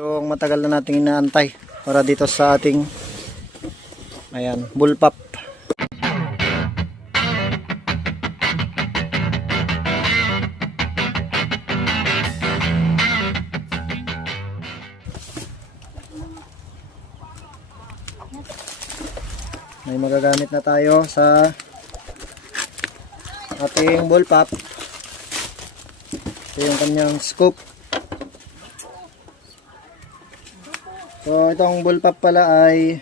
Yung matagal na nating inaantay para dito sa ating ayan, bullpup. May magagamit na tayo sa ating bullpup. Ito yung kanyang scoop. So itong bullpup pala ay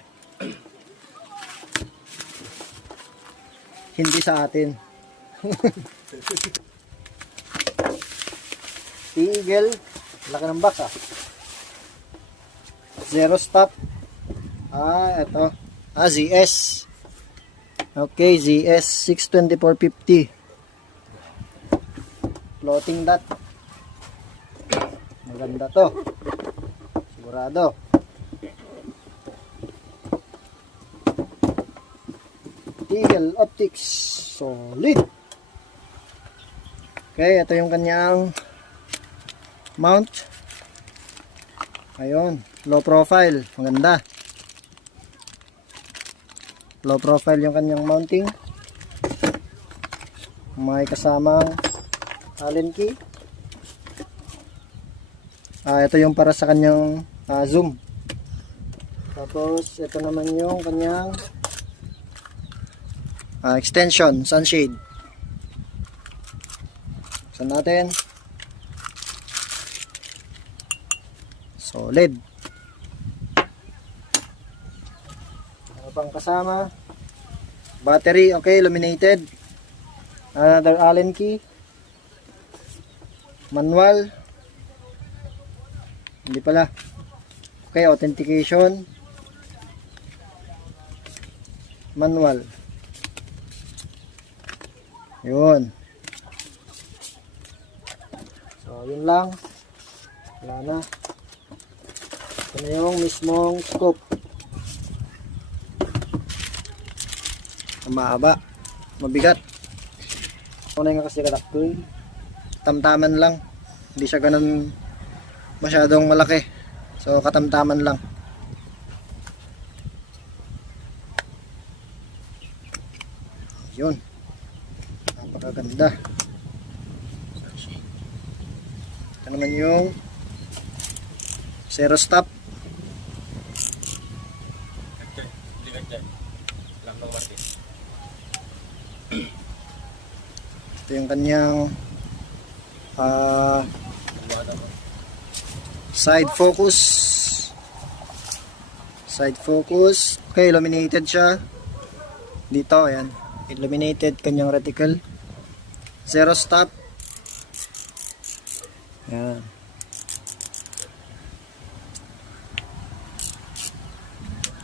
hindi sa atin. Eagle, laki ng box ah. Zero stop. Ito. ZS. Okay, ZS 62450. Floating dot. Maganda to. Sigurado. Eagle Optics. Solid. Okay, ito yung kanyang mount. Ayun, low profile. Maganda. Low profile yung kanyang mounting. May kasamang Allen key. Ito yung para sa kanyang zoom. Tapos ito naman yung kanyang extension, sunshade. Buksan natin. Solid. Ano pang kasama? Battery, okay, illuminated. Another Allen key. Manual. Hindi pala. Okay, authentication. Manual. Yun. So, yun lang. Wala na. Ito na yung mismong scope. Mahaba. Mabigat. Ito na yung kasi kadaktoy. Tamtaman lang. Hindi siya ganun masyadong malaki. So, katamtaman lang. Yun. Napakaganda. Ito naman yung zero stop. Ito yung kanyang side focus. Side focus. Okay, illuminated siya. Dito, ayan. Illuminated kanyang reticle. Zero stop. Ayan.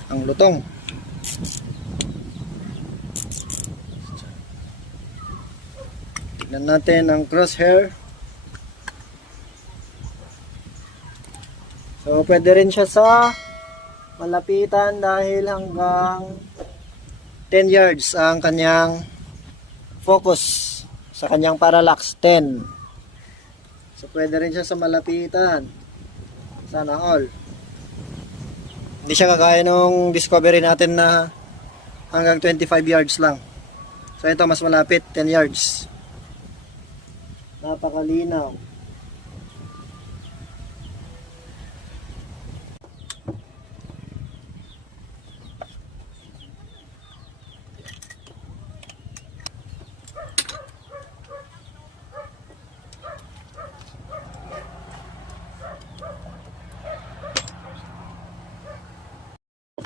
Ang lutong. Tignan natin ang crosshair. So, pwede rin siya sa malapitan dahil hanggang 10 yards ang kanyang focus. Sa kanyang parallax, 10. So, pwede rin siya sa malapitan. Sana all. Hindi siya kagaya nung discovery natin na hanggang 25 yards lang. So, ito mas malapit, 10 yards. Napakalinaw.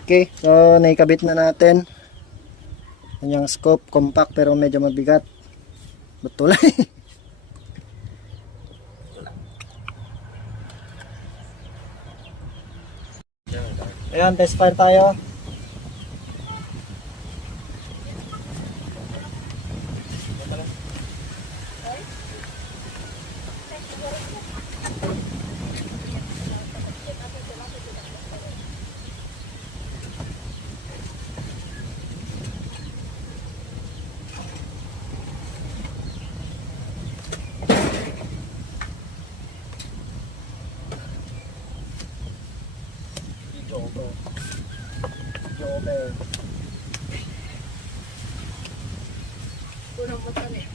Okay, so naikabit na natin. Kanyang scope, compact pero medyo mabigat. Betul. Ayan, test fire tayo. Joker. Joker. Kurang mo eh.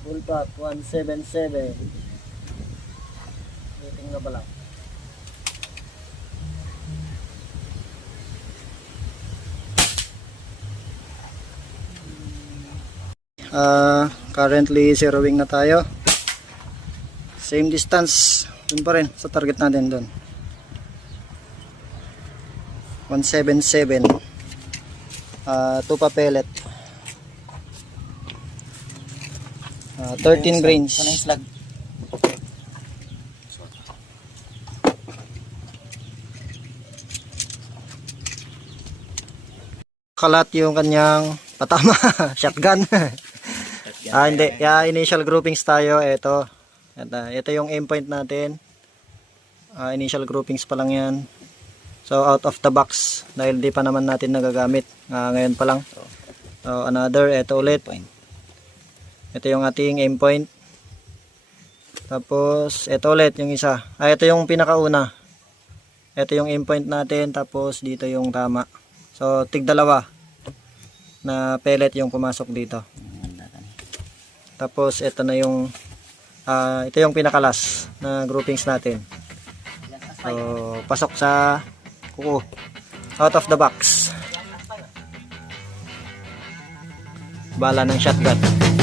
Bullpup 177. Meeting na ba lang? Currently zeroing na tayo. Same distance dun pa rin sa target natin dun. 177. 2 pa pellet. 13 grains. Ano yung slag? Kalat yung kanyang patama. Shotgun. Hindi. Initial groupings tayo. Ito. Ito yung aim point natin. Initial groupings pa lang yan. So out of the box. Dahil di pa naman natin nagagamit. Ngayon pa lang. So another. Ito ulit. Ito yung ating aim point. Tapos ito ulit yung isa. Ito yung pinakauna. Ito yung aim point natin. Tapos dito yung tama. So tig dalawa na pellet yung pumasok dito. Tapos ito na yung ito yung pinakalas na groupings natin. So pasok sa kuko. Out of the box. Bala ng shotgun.